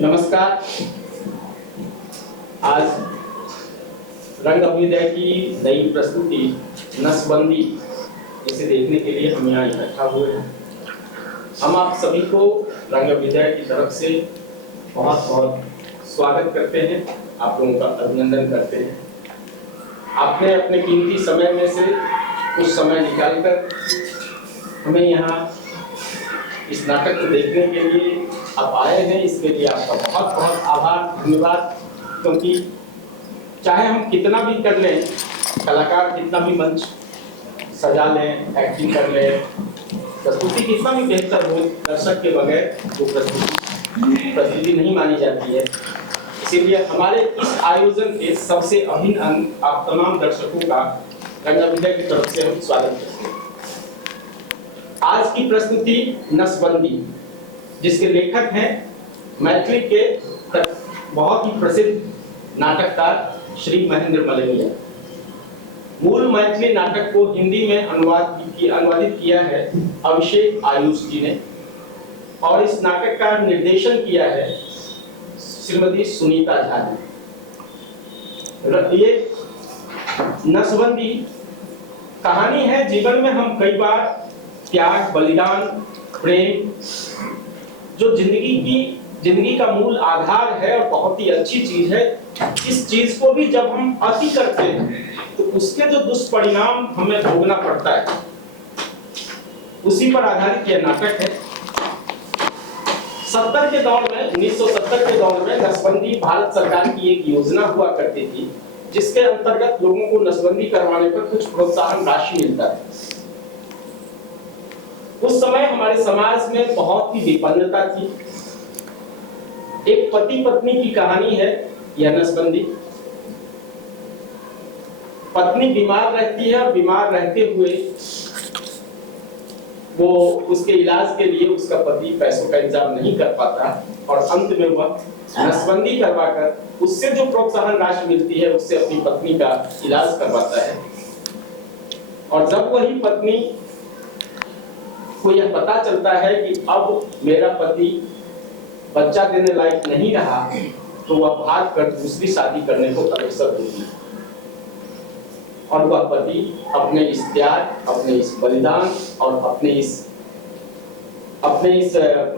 नमस्कार। आज रंग अभ्युदय की नई प्रस्तुति नसबंदी इसे देखने के लिए हम यहाँ इकट्ठा हुए हैं। हम आप सभी को रंग अभ्युदय की तरफ से बहुत बहुत स्वागत करते हैं, आप लोगों का अभिनंदन करते हैं। आपने अपने कीमती समय में से कुछ समय निकालकर हमें यहाँ इस नाटक को देखने के लिए आप आए हैं, इसके लिए आपका बहुत बहुत आभार, धन्यवाद। क्योंकि चाहे हम कितना भी कर लें, कलाकार कितना भी मंच सजा लें, एक्टिंग कर लें, प्रस्तुति कितना भी बेहतर हो, दर्शक के बगैर वो प्रस्तुति नहीं मानी जाती है। इसीलिए हमारे इस आयोजन के सबसे अभिन्न अंग आप तमाम दर्शकों का रंग अभ्युदय की तरफ से हम स्वागत करते हैं। आज की प्रस्तुति नसबंदी, जिसके लेखक हैं मैथिली के बहुत ही प्रसिद्ध नाटककार श्री महेंद्र मलैया। मूल मैथिली नाटक को हिंदी में अनुवादित किया है अभिषेक आयुष जी ने, और इस नाटक का निर्देशन किया है श्रीमती सुनीता झा ने। ये नसबंदी कहानी है, जीवन में हम कई बार त्याग, बलिदान, प्रेम, जो जिंदगी का मूल आधार है और बहुत ही अच्छी चीज है, इस चीज को भी जब हम अति करते हैं तो उसके जो दुष्परिणाम हमें भोगना पड़ता है, उसी पर आधारित यह नाटक है। 1970 के दौर में नसबंदी भारत सरकार की एक योजना हुआ करती थी, जिसके अंतर्गत लोगों को नसबंदी करवाने पर कुछ प्रोत्साहन राशि मिलता है। उस समय हमारे समाज में बहुत ही विपन्नता थी। एक पति पत्नी की कहानी है यह नसबंदी। पत्नी बीमार रहती है और बीमार रहते हुए वो उसके इलाज के लिए उसका पति पैसों का इंतजाम नहीं कर पाता, और अंत में वह नसबंदी करवाकर उससे जो प्रोत्साहन राशि मिलती है उससे अपनी पत्नी का इलाज करवाता है। और जब वही पत्नी को यह पता चलता है कि अब मेरा पति बच्चा देने लायक नहीं रहा, तो वह भाग कर दूसरी शादी करने को अग्रसर होती है। और वह पति अपने इस त्याग, अपने इस बलिदान और अपने इस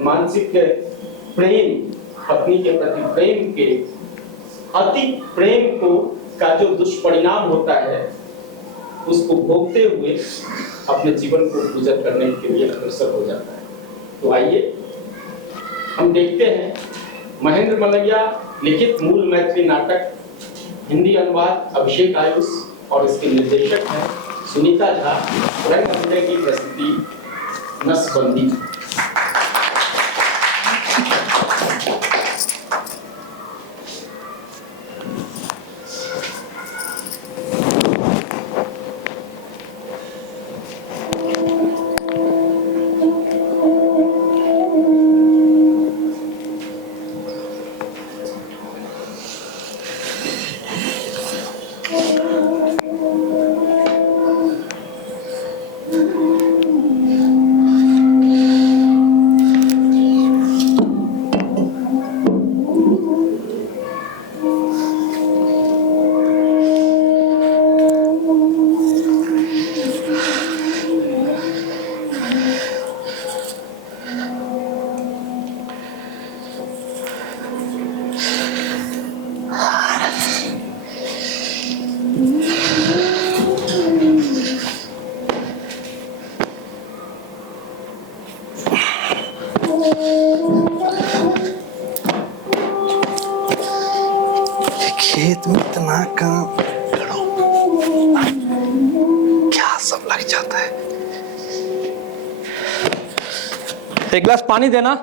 मानसिक प्रेम, पत्नी के प्रति प्रेम के अति प्रेम को का जो दुष्परिणाम होता है, उसको भोगते हुए अपने जीवन को गुजर करने के लिए अग्रसर हो जाता है। तो आइए हम देखते हैं महेंद्र मलैया लिखित मूल मैथिली नाटक, हिंदी अनुवाद अभिषेक आयुष, और इसके निर्देशक हैं सुनीता झा। रंग अभ्युदय की प्रस्तुति नसबंदी। खेत में इतना काम करो, क्या सब लग जाता है। एक गिलास पानी देना।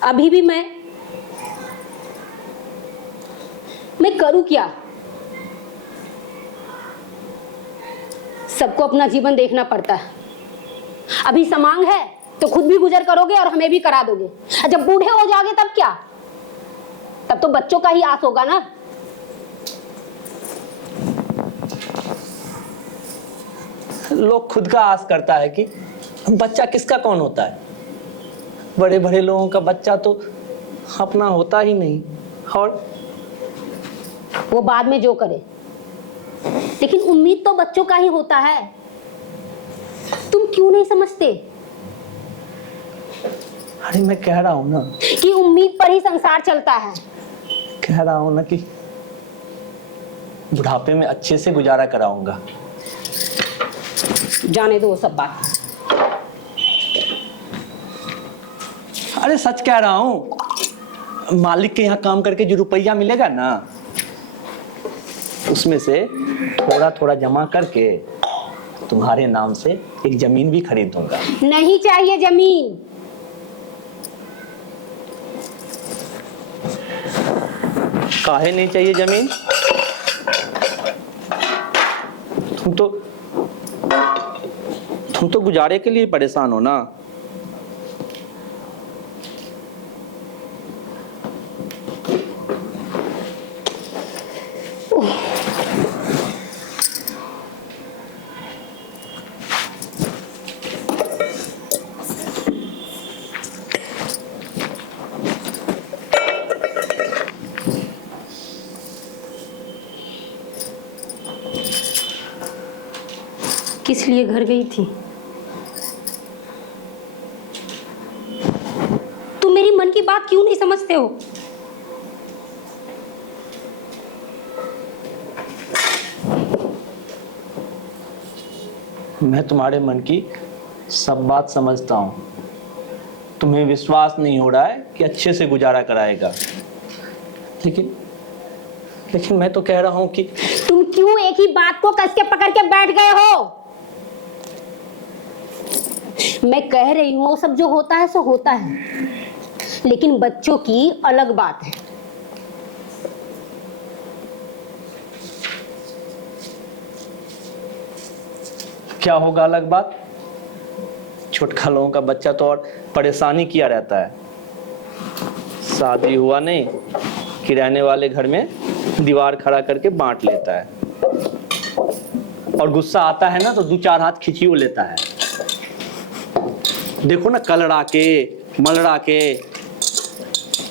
अभी भी मैं करूं क्या? सबको अपना जीवन देखना पड़ता है। अभी समांग है तो खुद भी गुजर करोगे और हमें भी करा दोगे। जब बूढ़े हो जाओगे तब क्या? तब तो बच्चों का ही आस होगा ना। लोग खुद का आस करता है कि बच्चा किसका कौन होता है। बड़े बड़े लोगों का बच्चा तो अपना होता ही नहीं, और वो बाद में जो करे, लेकिन उम्मीद तो बच्चों का ही होता है। तुम क्यों नहीं समझते अरे मैं कह रहा हूं ना, कि उम्मीद पर ही संसार चलता है। कह रहा हूं ना कि बुढ़ापे में अच्छे से गुजारा कराऊंगा। जाने दो वो सब बात। अरे सच कह रहा हूं, मालिक के यहाँ काम करके जो रुपया मिलेगा ना, उसमें से थोड़ा थोड़ा जमा करके तुम्हारे नाम से एक जमीन भी खरीद दूंगा। नहीं चाहिए जमीन। काहे नहीं चाहिए जमीन? तुम तो गुजारे के लिए परेशान हो ना। किस लिए घर गई थी? तुम मेरी मन की बात क्यों नहीं समझते हो? मैं तुम्हारे मन की सब बात समझता हूँ। तुम्हें विश्वास नहीं हो रहा है कि अच्छे से गुजारा कराएगा, लेकिन मैं तो कह रहा हूँ कि तुम क्यों एक ही बात को कस के पकड़ के बैठ गए हो? मैं कह रही हूँ वो सब जो होता है सो होता है, लेकिन बच्चों की अलग बात है। क्या होगा अलग बात? छोटका लोगों का बच्चा तो और परेशानी किया रहता है। शादी हुआ नहीं कि रहने वाले घर में दीवार खड़ा करके बांट लेता है, और गुस्सा आता है ना तो 2-4 हाथ खिंचियो लेता है। देखो ना, कलड़ा के मलड़ा के।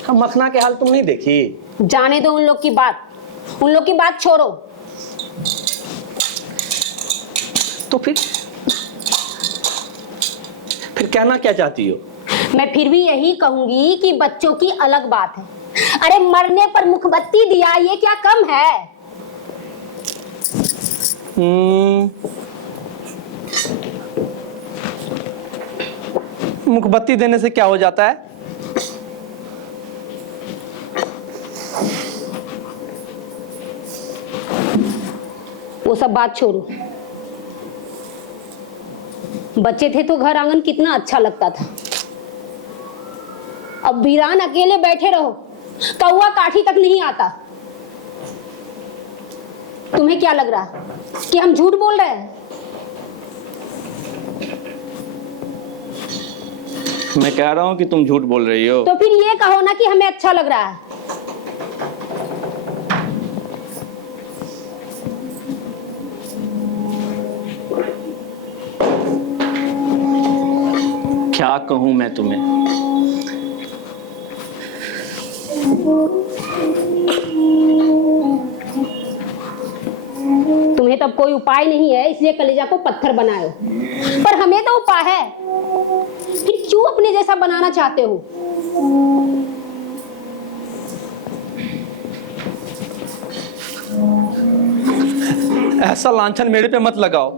हम मखना के हाल तुम नहीं देखी? जाने दो उन लोग की बात, उन लोग की बात छोड़ो। तो फिर कहना क्या चाहती हो? मैं फिर भी यही कहूंगी कि बच्चों की अलग बात है। अरे मरने पर मुखबत्ती दिया, ये क्या कम है? मुखबत्ती देने से क्या हो जाता है? वो सब बात छोड़ो। बच्चे थे तो घर आंगन कितना अच्छा लगता था। अब वीरान अकेले बैठे रहो, कौवा काठी तक नहीं आता। तुम्हें क्या लग रहा है कि हम झूठ बोल रहे हैं? मैं कह रहा हूं कि तुम झूठ बोल रही हो। तो फिर ये कहो ना कि हमें अच्छा लग रहा है। क्या कहूं मैं तुम्हें? तुम्हें तब कोई उपाय नहीं है, इसलिए कलेजा को पत्थर बनाए। पर हमें तो उपाय है, फिर क्यों अपने जैसा बनाना चाहते हो? ऐसा लांछन मेरे पे मत लगाओ।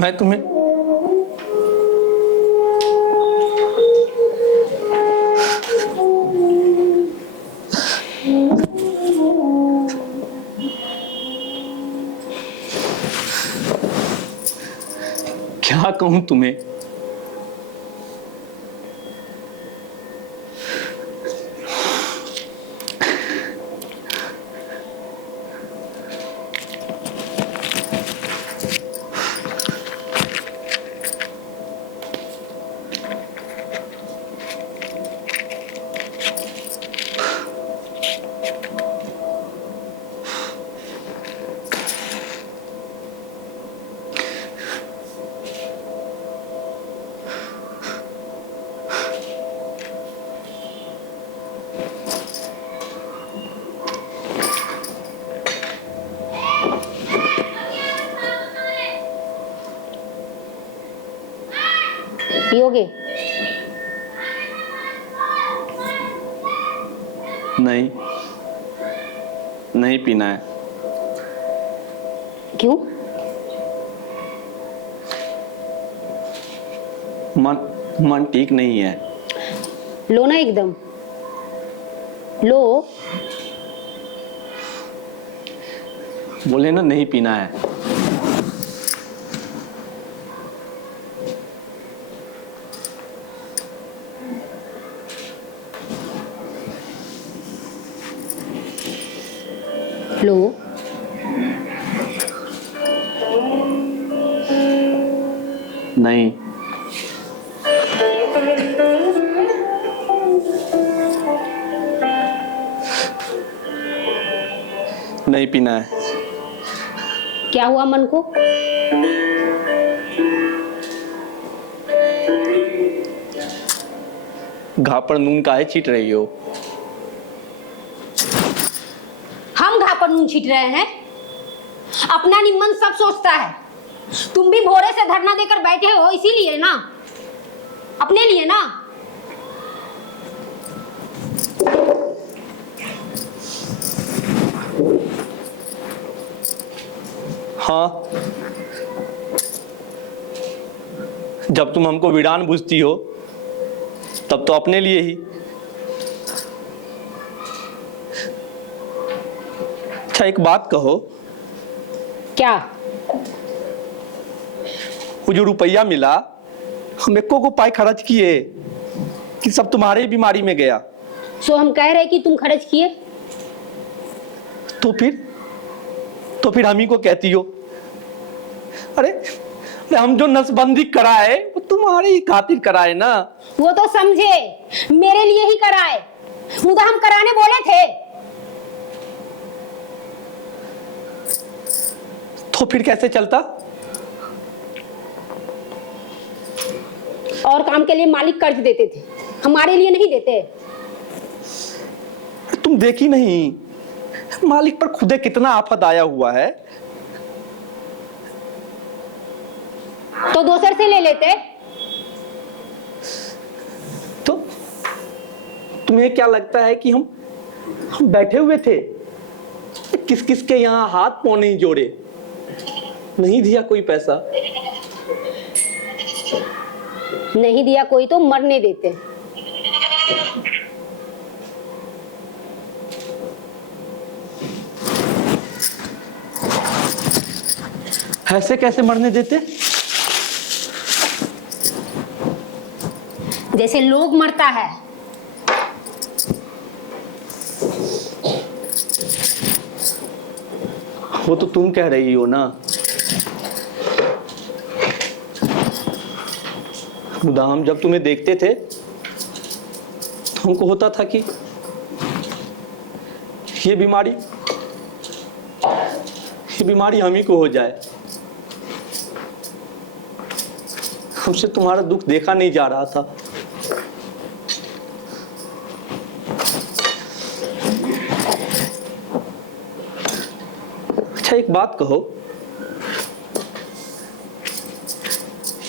मैं तुम्हें क्या कहूं तुम्हें? पिलाओगे? नहीं, नहीं पीना है। क्यों? मन ठीक नहीं है। लो ना एकदम, लो। बोले ना नहीं पीना है। लो। नहीं, नहीं पीना है। क्या हुआ मन को? घा पर नून काहे छीट रही हो? हम घा पर नून छीट रहे हैं? अपना निम्न सब सोचता है। तुम भी भोरे से धरना देकर बैठे हो इसीलिए ना, अपने लिए ना। हाँ, जब तुम हमको वीरान बुझती हो तब तो अपने लिए ही। अच्छा एक बात कहो, क्या? वो जो रुपया मिला हम एको को पाई खर्च किए कि सब तुम्हारे ही बीमारी में गया? सो हम कह रहे कि तुम खर्च किए। तो फिर हम ही को कहती हो? अरे हम जो नसबंदी कराए वो तुम्हारे ही खातिर कराए ना। वो तो समझे मेरे लिए ही कराए, मुदा हम कराने बोले थे। तो फिर कैसे चलता? और काम के लिए मालिक कर्ज देते थे, हमारे लिए नहीं देते। तुम देखी नहीं मालिक पर खुदे कितना आफत आया हुआ है? तो दूसरे से ले लेते। तो तुम्हें क्या लगता है कि हम बैठे हुए थे? किस किस के यहाँ हाथ पांव नहीं जोड़े, नहीं दिया कोई पैसा। नहीं दिया कोई तो मरने देते। ऐसे कैसे मरने देते? जैसे लोग मरता है। वो तो तुम कह रही हो ना, खुदा हम जब तुम्हें देखते थे तो हमको होता था कि ये बीमारी हम ही को हो जाए। हमसे तुम्हारा दुख देखा नहीं जा रहा था। अच्छा एक बात कहो,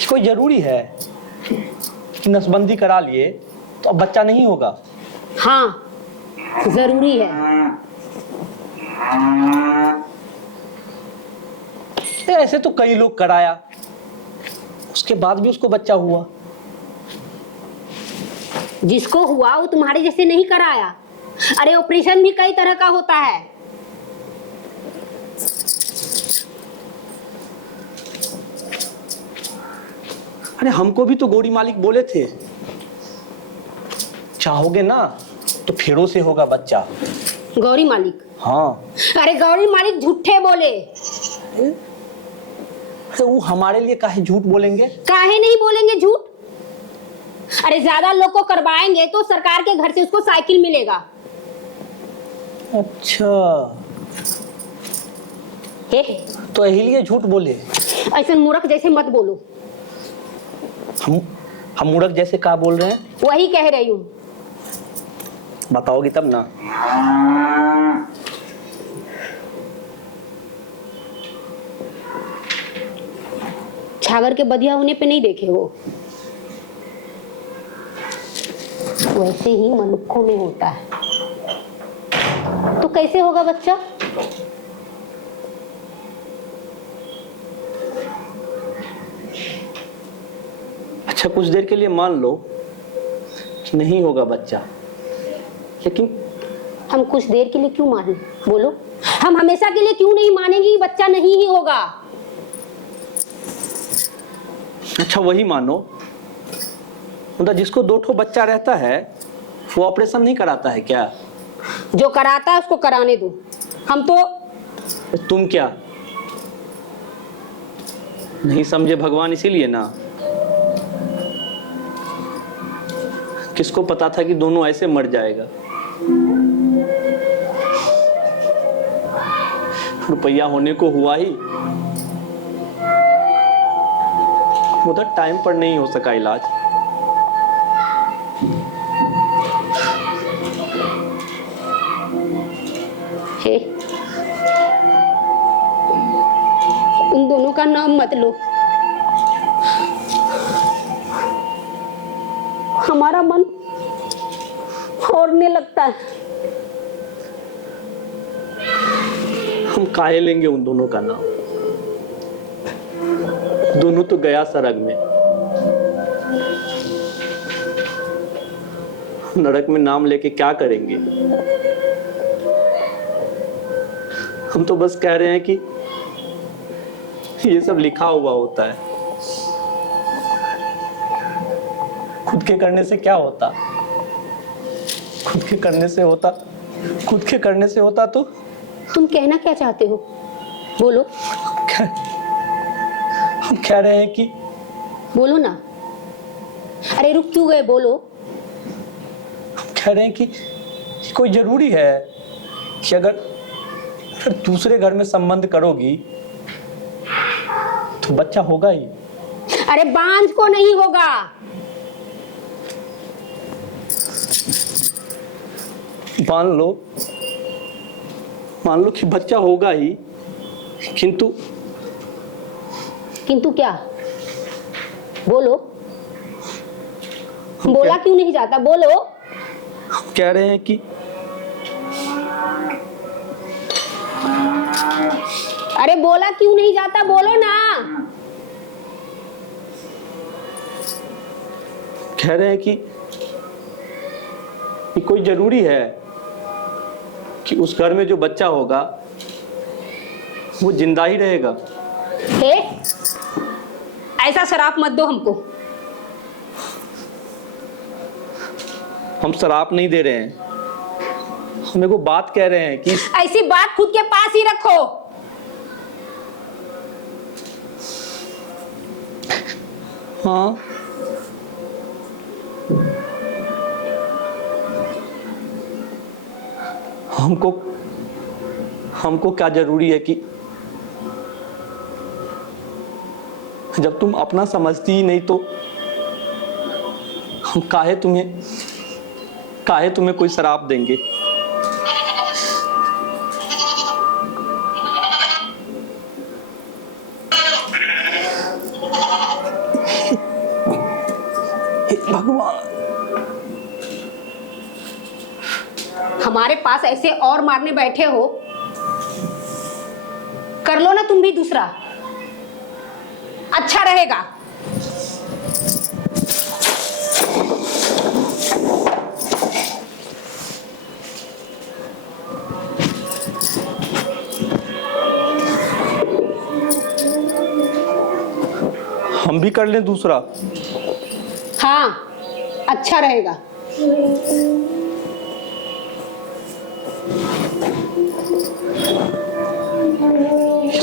कोई जरूरी है कि नसबंदी करा लिए तो अब बच्चा नहीं होगा? हाँ जरूरी है। ऐसे तो कई लोग कराया, उसके बाद भी उसको बच्चा हुआ। जिसको हुआ वो तुम्हारे जैसे नहीं कराया। अरे ऑपरेशन भी कई तरह का होता है। अरे हमको भी तो गौरी मालिक बोले थे चाहोगे ना तो फेरों से होगा बच्चा। गौरी मालिक? हाँ। अरे गौरी मालिक झूठे बोले। तो वो हमारे लिए काहे झूठ बोलेंगे? काहे नहीं बोलेंगे झूठ? अरे ज्यादा लोग को करवाएंगे तो सरकार के घर से उसको साइकिल मिलेगा। अच्छा तो यही लिए झूठ बोले? ऐसे मूर्ख जैसे मत बोलो। हम मूर्ख जैसे क्या बोल रहे हैं? वही कह रही हूँ। बताओगी तब ना। छागर के बधिया होने पे नहीं देखे हो? वैसे ही मनुष्यों में होता है। तो कैसे होगा बच्चा? अच्छा, कुछ देर के लिए मान लो कि नहीं होगा बच्चा, लेकिन हम कुछ देर के लिए क्यों माने? बोलो, हम हमेशा के लिए क्यों नहीं मानेंगे कि बच्चा नहीं ही होगा? अच्छा वही मानो, मतलब जिसको 2 ठो बच्चा रहता है वो ऑपरेशन नहीं कराता है क्या? जो कराता है उसको कराने दो। हम तो तुम क्या नहीं समझे भगवान इसीलिए ना? किसको पता था कि दोनों ऐसे मर जाएगा? रुपया होने को हुआ ही, उधर टाइम पर नहीं हो सका इलाज। हे, उन दोनों का नाम मत लो। हमारा मन होरने लगता है। हम काहे लेंगे उन दोनों का नाम? दोनों तो गया सरग में। नरक में नाम लेके क्या करेंगे? हम तो बस कह रहे हैं कि ये सब लिखा हुआ होता है, खुद के करने से क्या होता? खुद के करने से होता, खुद के करने से होता तो तुम कहना क्या चाहते हो? बोलो। हम कह रहे हैं कि बोलो ना। अरे रुक क्यों गए? बोलो। हम कह रहे हैं कि कोई जरूरी है कि अगर दूसरे घर में संबंध करोगी तो बच्चा होगा ही। अरे बांझ को नहीं होगा। मान लो कि बच्चा होगा ही, किंतु क्या? बोलो। बोला क्यों नहीं जाता? बोलो। हम कह रहे हैं कि अरे बोला क्यों नहीं जाता? बोलो ना। कह रहे हैं कि कोई जरूरी है कि उस घर में जो बच्चा होगा वो जिंदा ही रहेगा। हे, ऐसा शराप मत दो हमको। हम शराप नहीं दे रहे हैं, हम एगो बात कह रहे हैं कि ऐसी बात खुद के पास ही रखो। हाँ, हमको क्या जरूरी है कि जब तुम अपना समझती ही नहीं तो हम काहे तुम्हें कोई शराप देंगे? भगवान, हमारे पास ऐसे और मारने बैठे हो, कर लो ना तुम भी दूसरा, अच्छा रहेगा। हम भी कर लें दूसरा? हाँ, अच्छा रहेगा।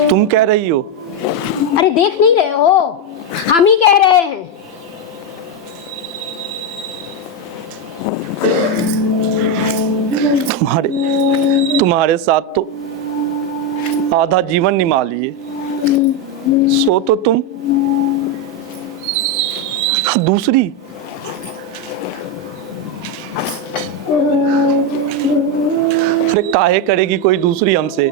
तुम कह रही हो? अरे देख नहीं रहे हो, हम ही कह रहे हैं। तुम्हारे साथ तो आधा जीवन निभा लिए, सो तो तुम दूसरी। अरे काहे करेगी कोई दूसरी हमसे?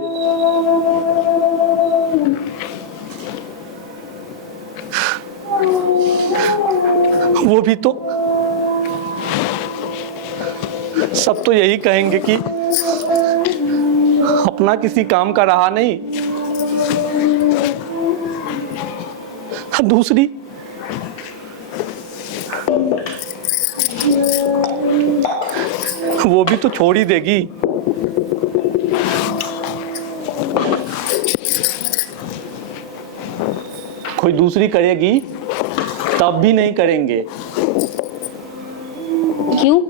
सब तो यही कहेंगे कि अपना किसी काम का रहा नहीं, दूसरी वो भी तो छोड़ ही देगी। कोई दूसरी करेगी तब भी नहीं करेंगे। क्यों?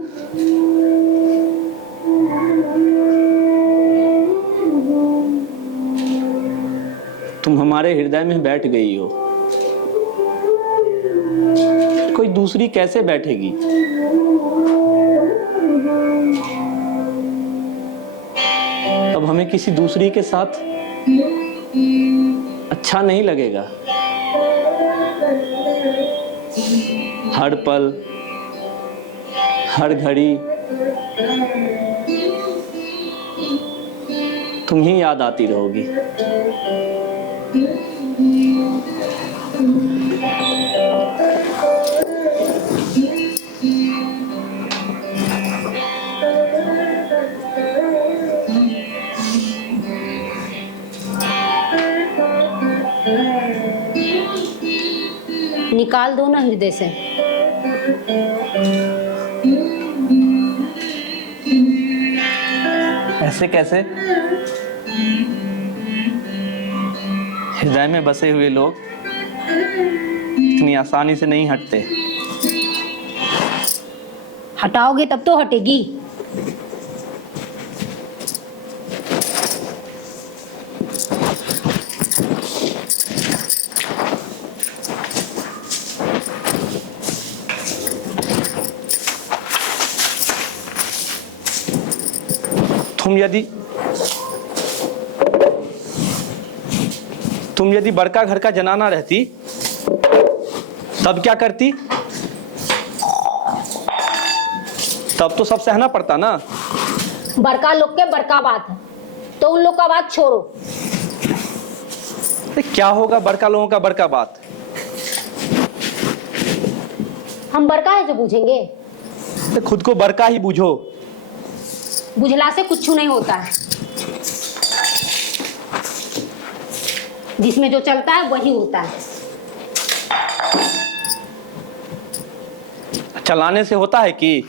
तुम हमारे हृदय में बैठ गई हो, कोई दूसरी कैसे बैठेगी? अब हमें किसी दूसरी के साथ अच्छा नहीं लगेगा। हर पल हर घड़ी तुम ही याद आती रहोगी। निकाल दो ना हृदय से। ऐसे कैसे? हृदय में बसे हुए लोग इतनी आसानी से नहीं हटते। हटाओगे तब तो हटेगी। तुम यदि बड़का घर का जनाना रहती तब क्या करती? तब तो सब सहना पड़ता ना। बड़का लोग के बड़का बात है तो उन लोग का बात छोड़ो। क्या होगा बड़का लोगों का बड़का बात? हम बड़का है जो बूझेंगे। खुद को बड़का ही बूझो। बुझला से कुछ नहीं होता है, जिसमें जो चलता है वही होता है। चलाने से होता है कि?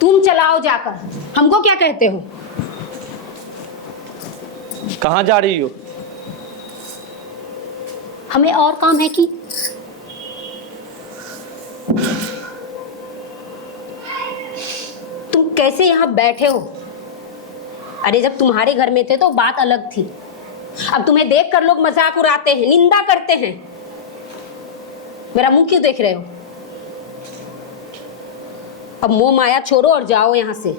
तुम चलाओ जाकर, हमको क्या कहते हो? कहाँ जा रही हो? हमें और काम है कि? तुम कैसे यहाँ बैठे हो? अरे जब तुम्हारे घर में थे तो बात अलग थी, अब तुम्हें देखकर लोग मजाक उड़ाते हैं, निंदा करते हैं। मेरा मुंह क्यों देख रहे हो? अब मोह माया छोड़ो और जाओ यहाँ से।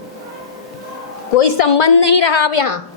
कोई संबंध नहीं रहा अब यहाँ।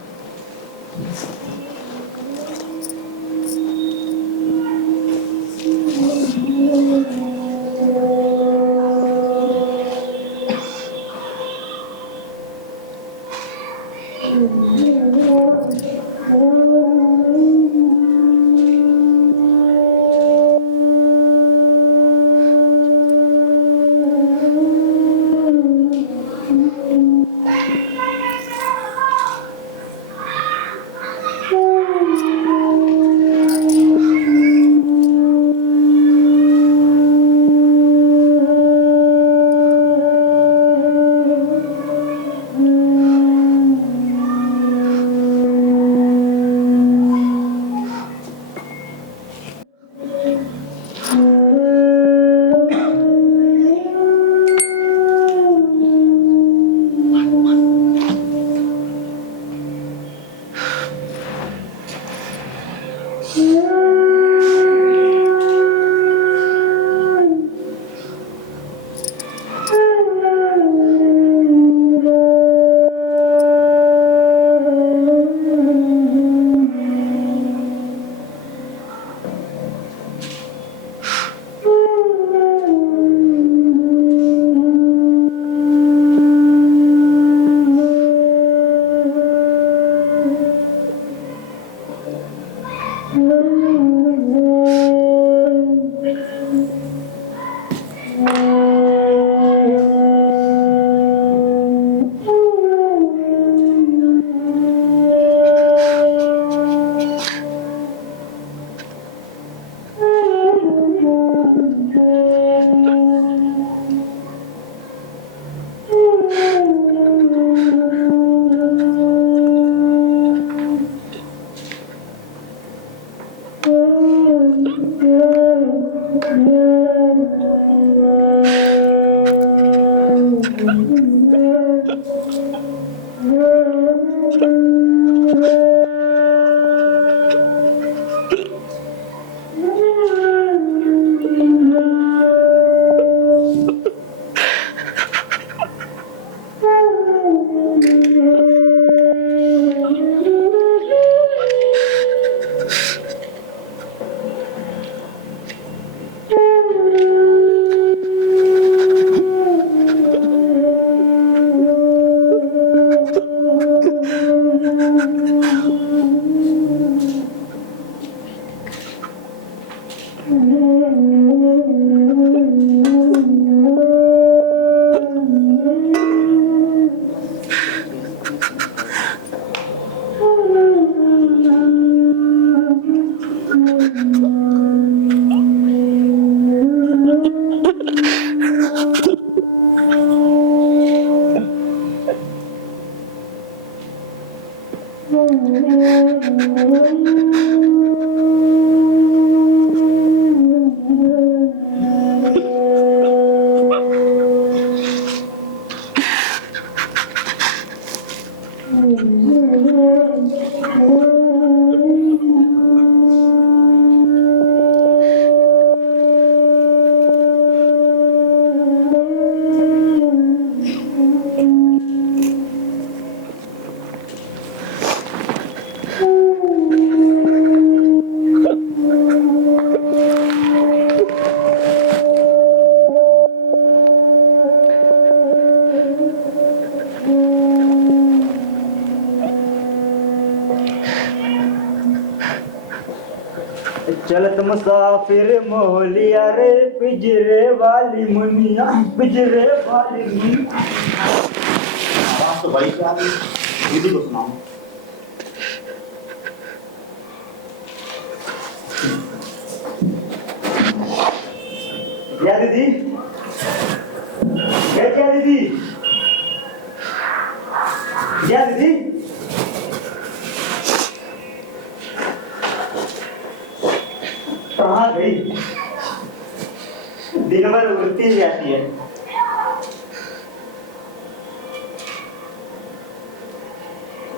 चलत मुसाफिर मोहलिया रे पिंजरे वाली मुनिया पिंजरे वाली मुनिया। आवाज तो बड़ी क्या है, दीदी को सुनाओ। क्या दीदी, क्या दीदी, क्या दीदी, कहाँ गई? दिन भर उड़ती जाती है।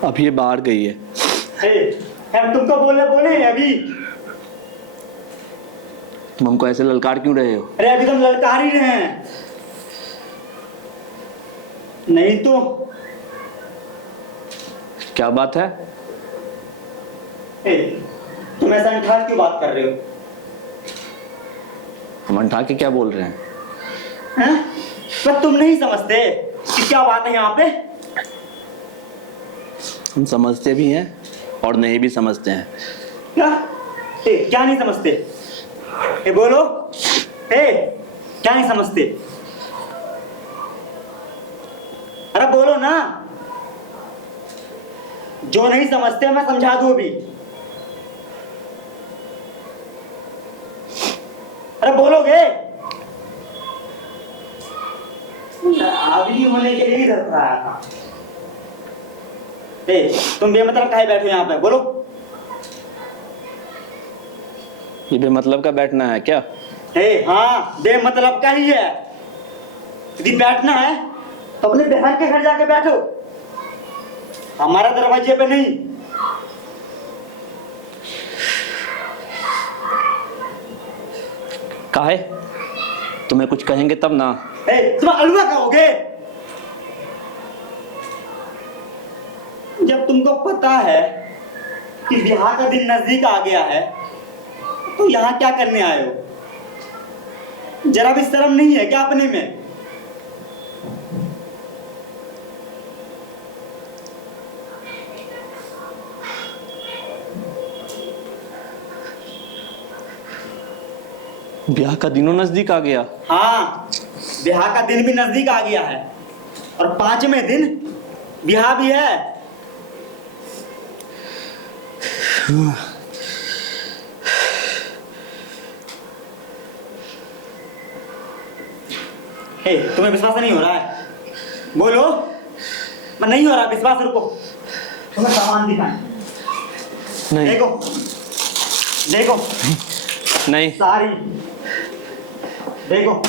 अब ये बाहर गई है। हम तुमको बोले अभी। तुम हमको ऐसे ललकार क्यों रहे हो? अरे अभी तुम ललकार ही रहे हैं, नहीं तो। क्या बात है? तुम ऐसा अंठास क्यों बात कर रहे हो? हम अंठा के क्या बोल रहे हैं? पर तुम नहीं समझते कि क्या बात है यहाँ पे? हम समझते भी हैं और नहीं भी समझते हैं। क्या? क्या नहीं समझते? बोलो। क्या नहीं समझते? अरे बोलो ना। जो नहीं समझते मैं समझा दूं अभी। अरे बोलोगे? आदमी होने के लिए ही डर रहा था। तुम बेमतलब काहे बैठे हो यहाँ पे? बोलो। ये बेमतलब का बैठना है क्या? हाँ, बेमतलब का ही है। यदि बैठना है तो अपने बहन के घर जाके बैठो, हमारा दरवाजे पे नहीं। काहे? तुम्हें कुछ कहेंगे तब ना। तुम अलवा कहोगे? जब तुमको पता है कि ब्याह का दिन नजदीक आ गया है तो यहाँ क्या करने आए हो? जरा भी शर्म नहीं है क्या अपने में? ब्याह का दिनों नजदीक आ गया। हाँ, ब्याह का दिन भी नजदीक आ गया है और 5वें दिन ब्याह भी है। तुम्हें विश्वास नहीं हो रहा है? बोलो। मैं नहीं हो रहा विश्वास। रुको, तुम्हें सामान दिखाएं। नहीं। देखो देखो। नहीं। सारी देखो।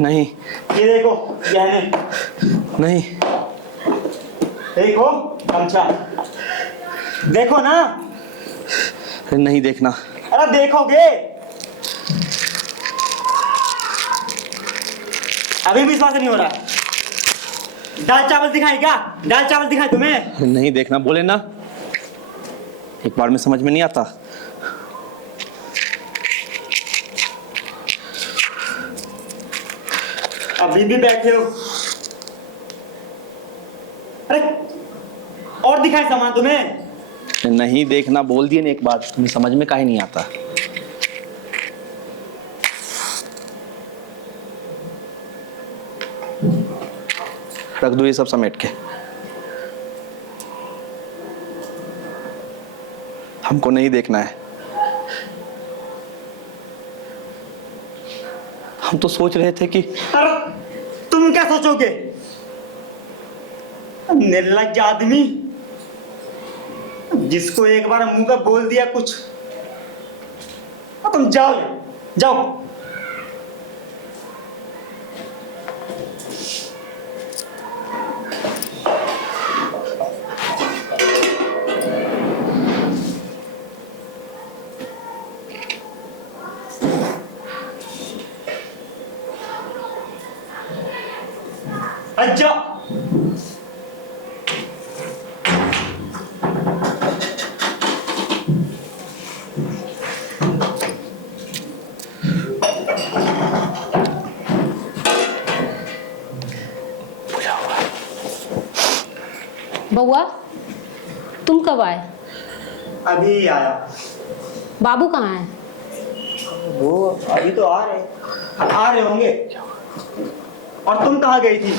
नहीं। ये देखो गहने। नहीं। देखो गमछा। देखो ना। नहीं देखना। अरे देखोगे? अभी विश्वास नहीं हो रहा? दाल चावल दिखाएं क्या? दाल चावल दिखाएं तुम्हें? नहीं देखना बोले ना, एक बार में समझ में नहीं आता। अभी भी बैठे हो? अरे और दिखाएं सामान तुम्हें? नहीं देखना बोल दिए ना एक बार, तुम्हें समझ में काहे नहीं आता? रख दो ये सब समेट के। हमको नहीं देखना है। हम तो सोच रहे थे कि अरे तुम क्या सोचोगे? निर्लज्ज आदमी, जिसको एक बार मुंह पे बोल दिया कुछ, तुम जाओ जाओ। अच्छा बउआ, तुम कब आए? अभी आया। बाबू कहाँ है? वो अभी तो आ रहे होंगे। और तुम कहाँ गई थी?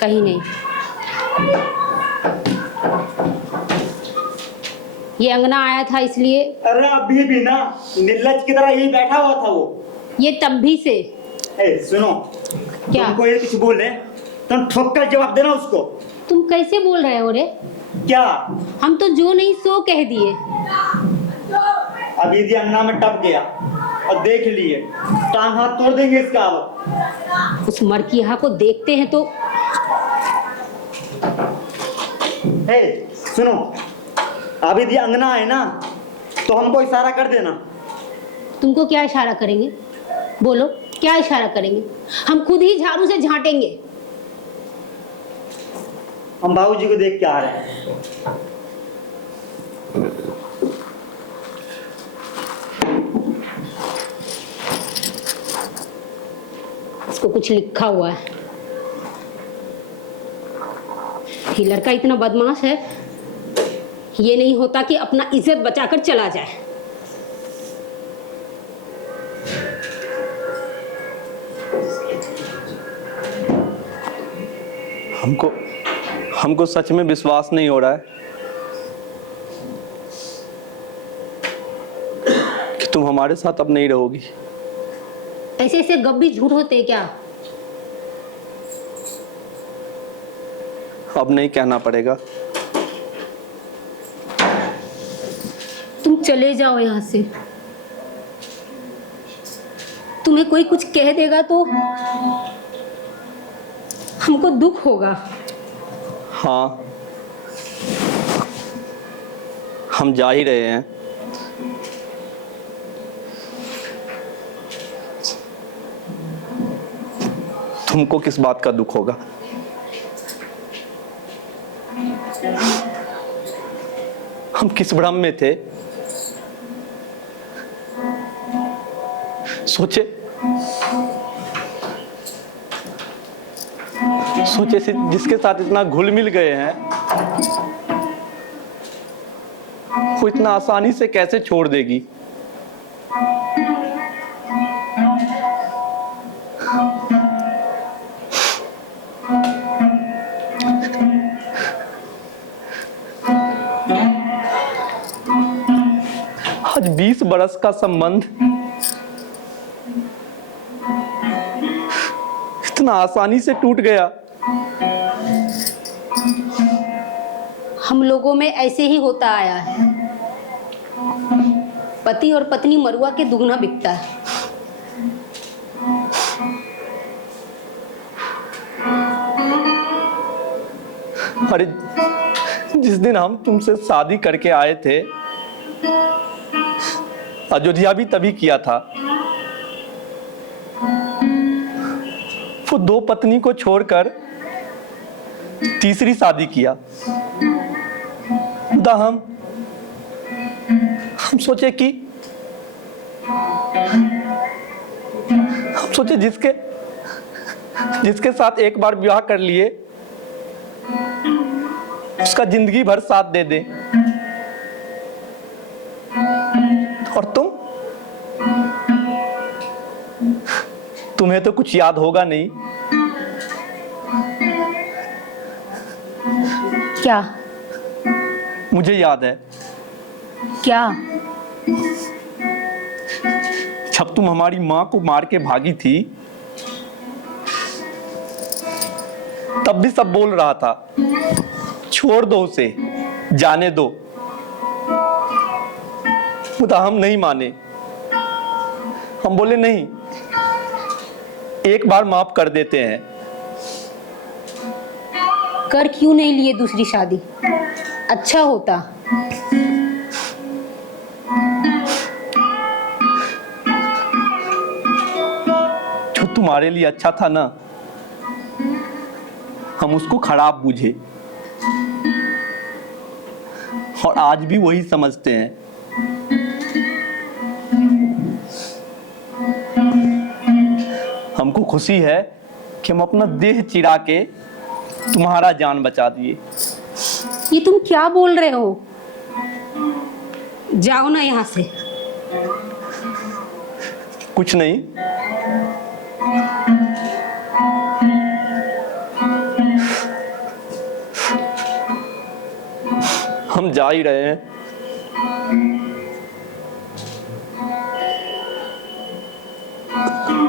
कहीं नहीं। ये अंगना आया था इसलिए। अरे अभी भी ना निर्लज्ज की तरह यही बैठा हुआ था वो। ये तब भी से। ए सुनो, क्या? तुमको ये कुछ बोले तुम ठोक कर जवाब देना उसको। तुम कैसे बोल रहे हो रे? क्या? हम तो जो नहीं सो कह दिए। अभी यदि अंगना में टप गया और देख लिए, टांग हाथ तोड़ देंगे इसका। अब उस मरकिया को देखते हैं तो। हे सुनो, अभी यदि अंगना है ना तो हमको इशारा कर देना। तुमको क्या इशारा करेंगे? बोलो, क्या इशारा करेंगे? हम खुद ही झाड़ू से झांटेंगे। हम बाबूजी को देख के आ रहे हैं। इसको कुछ लिखा हुआ है। ये लड़का इतना बदमाश है, ये नहीं होता कि अपना इज्जत बचाकर चला जाए। हमको सच में विश्वास नहीं हो रहा है कि तुम हमारे साथ अब नहीं रहोगी। ऐसे ऐसे गब्बी झूठ होते क्या? अब नहीं कहना पड़ेगा। तुम चले जाओ यहाँ से। तुम्हें कोई कुछ कह देगा तो हमको दुख होगा। हाँ, हम जा ही रहे हैं। तुमको किस बात का दुख होगा? हम किस भ्रम में थे? सोचे जिसके साथ इतना घुल मिल गए हैं, वो इतना आसानी से कैसे छोड़ देगी? आज 20 बरस का संबंध इतना आसानी से टूट गया। हम लोगों में ऐसे ही होता आया है। पति और पत्नी मरुआ के दुगना बिकता है। अरे जिस दिन हम तुमसे शादी करके आए थे, अयोध्या भी तभी किया था। वो 2 पत्नी को छोड़कर तीसरी शादी किया। हम सोचे कि जिसके साथ एक बार विवाह कर लिए उसका जिंदगी भर साथ दे दे। और तुम्हें तो कुछ याद होगा नहीं। क्या? मुझे याद है। क्या? जब तुम हमारी माँ को मार के भागी थी तब भी सब बोल रहा था छोड़ दो उसे, जाने दो। खुदा हम नहीं माने। हम बोले नहीं, एक बार माफ कर देते हैं। कर क्यों नहीं लिए दूसरी शादी? अच्छा होता। जो तुम्हारे लिए अच्छा था ना, हम उसको खराब बूझे और आज भी वही समझते हैं। हमको खुशी है कि हम अपना देह चिरा के तुम्हारा जान बचा दिए। ये तुम क्या बोल रहे हो? जाओ ना यहाँ से। कुछ नहीं, हम जा ही रहे हैं।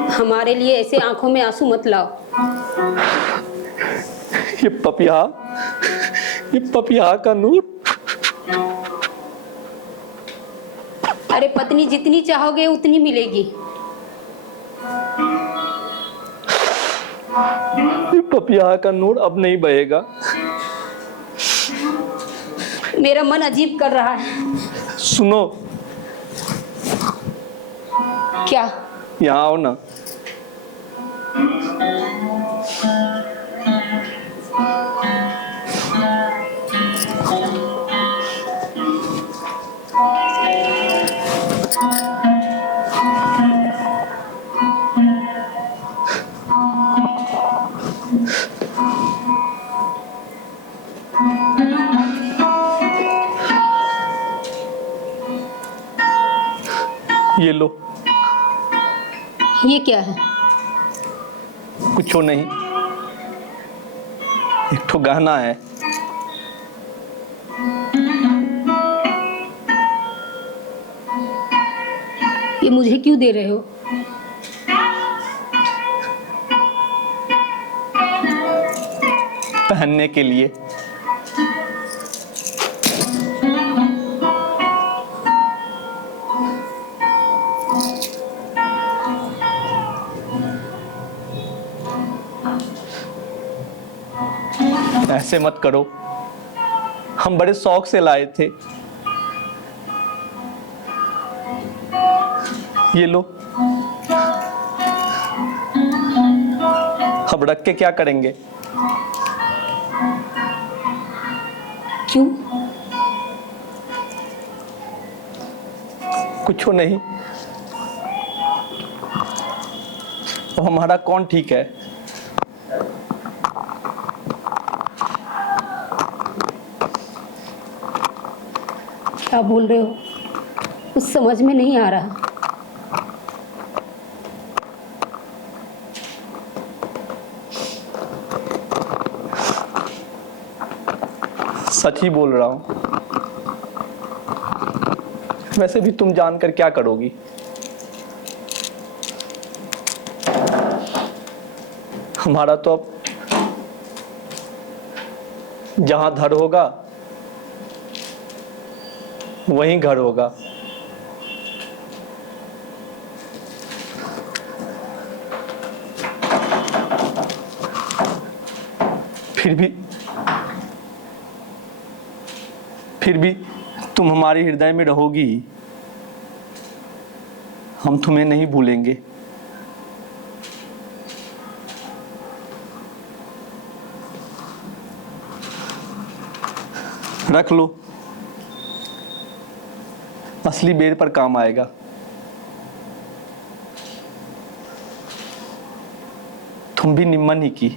हमारे लिए ऐसे आंखों में आंसू मत लाओ। ये पपिया का नूर। अरे पत्नी जितनी चाहोगे उतनी मिलेगी। ये पपिया का नूर अब नहीं बहेगा। मेरा मन अजीब कर रहा है। सुनो, क्या? यहाँ आओ ना। ये लो। ये क्या है? कुछ नहीं, एक ठो गहना है। ये मुझे क्यों दे रहे हो? पहनने के लिए। ऐसे मत करो, हम बड़े शौक से लाए थे। ये लो। अब रख के क्या करेंगे? क्यों? कुछ नहीं। तो हमारा कौन ठीक है? क्या बोल रहे हो? कुछ समझ में नहीं आ रहा। सच ही बोल रहा हूं। वैसे भी तुम जानकर क्या करोगी? हमारा तो अब जहां धर होगा वहीं घर होगा। फिर भी तुम हमारे हृदय में रहोगी। हम तुम्हें नहीं भूलेंगे। रख लो, असली बेर पर काम आएगा। तुम भी निम्मन ही की।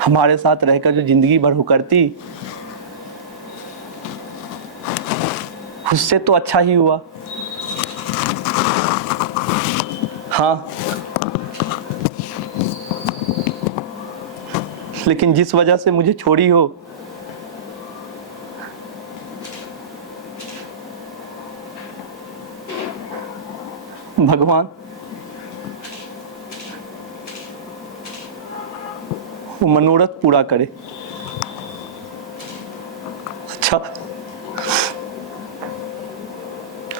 हमारे साथ रहकर जो जिंदगी भर हुकरती, उससे तो अच्छा ही हुआ। हाँ, लेकिन जिस वजह से मुझे छोड़ी हो, भगवान वो मनोरथ पूरा करे। अच्छा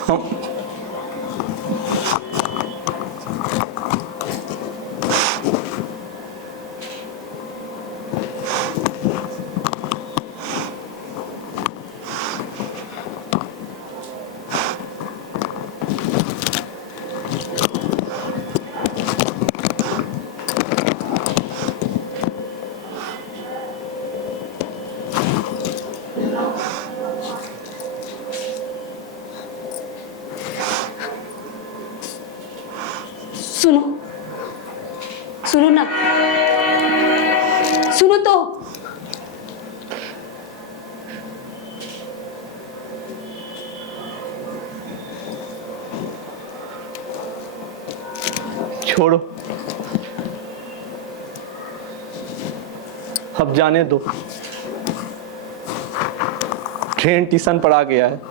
हम सुनो सुनो ना, सुनो तो। छोड़ो, अब जाने दो। ट्रेन स्टेशन पर आ गया है।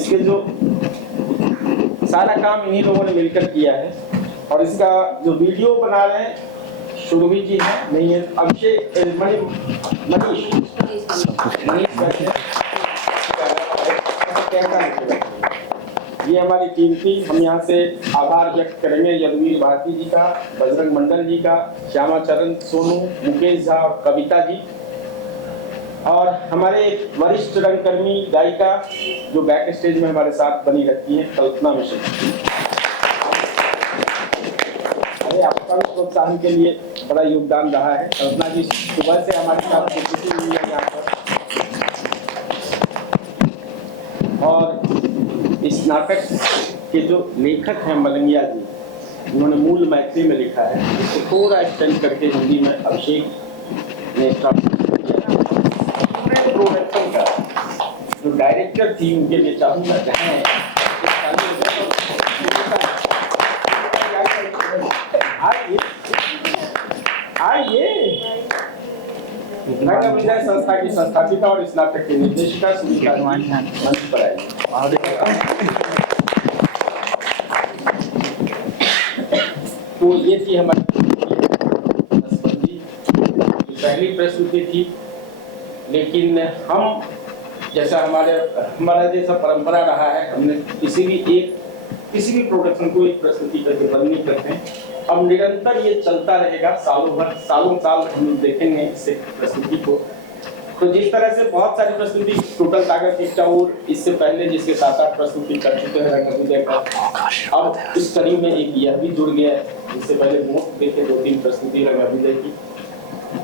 इसके जो सारा काम इन्हीं लोगों ने मिलकर किया है। और इसका जो वीडियो बना रहे हैं शुरवी जी हैं, नहीं है अभिषेक मनीष बैठे हैं। ये हमारी टीम थी। हम यहाँ से आभार व्यक्त करेंगे यदुवीर भारती जी का, बजरंग मंडल जी का, श्यामाचरण सोनू, मुकेश झा और कविता जी, और हमारे एक वरिष्ठ रंगकर्मी गायिका जो बैक स्टेज में हमारे साथ बनी रहती है, कल्पना मिश्रा। अरे आपका भी प्रोत्साहन के लिए बड़ा योगदान रहा है। कल्पना जी सुबह से हमारे साथ उपस्थित हुई है यहाँ पर। और इस नाटक के जो लेखक हैं मलंगिया जी, उन्होंने मूल मैथिली में लिखा है, इसको थोड़ा एक्सटेंड करके हिंदी में अभिषेक ने प्रोडक्शन का जो डायरेक्टर थी उनके लिए चाहूंगा कहें आइए रंग विजय संस्था की संस्थापिका और इस नाटक की निर्देशिका सुनीता मंच पर आई। तो ये थी हमारी पहली प्रस्तुति थी, लेकिन हम जैसा हमारा जैसा परंपरा रहा है, हमने किसी भी प्रोडक्शन को एक प्रस्तुति करके बंद नहीं करते हैं। अब निरंतर ये चलता रहेगा, सालों साल हम देखेंगे इस प्रस्तुति को। तो जिस तरह से बहुत सारी प्रस्तुति टोटल ताकत की और इससे पहले जिसके 7-8 प्रस्तुति कर चुके हैं रंग विजय का, अब इस कड़ी में एक यह भी जुड़ गया है। इससे पहले मुफ्त देखे 2-3 प्रस्तुति रंग विजय की,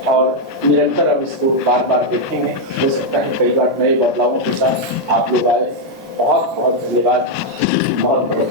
और निरंतर अब इसको बार देखेंगे। हो सकता है कई बार नए बदलावों के साथ आप लोग आए। बहुत बहुत धन्यवाद। बहुत बहुत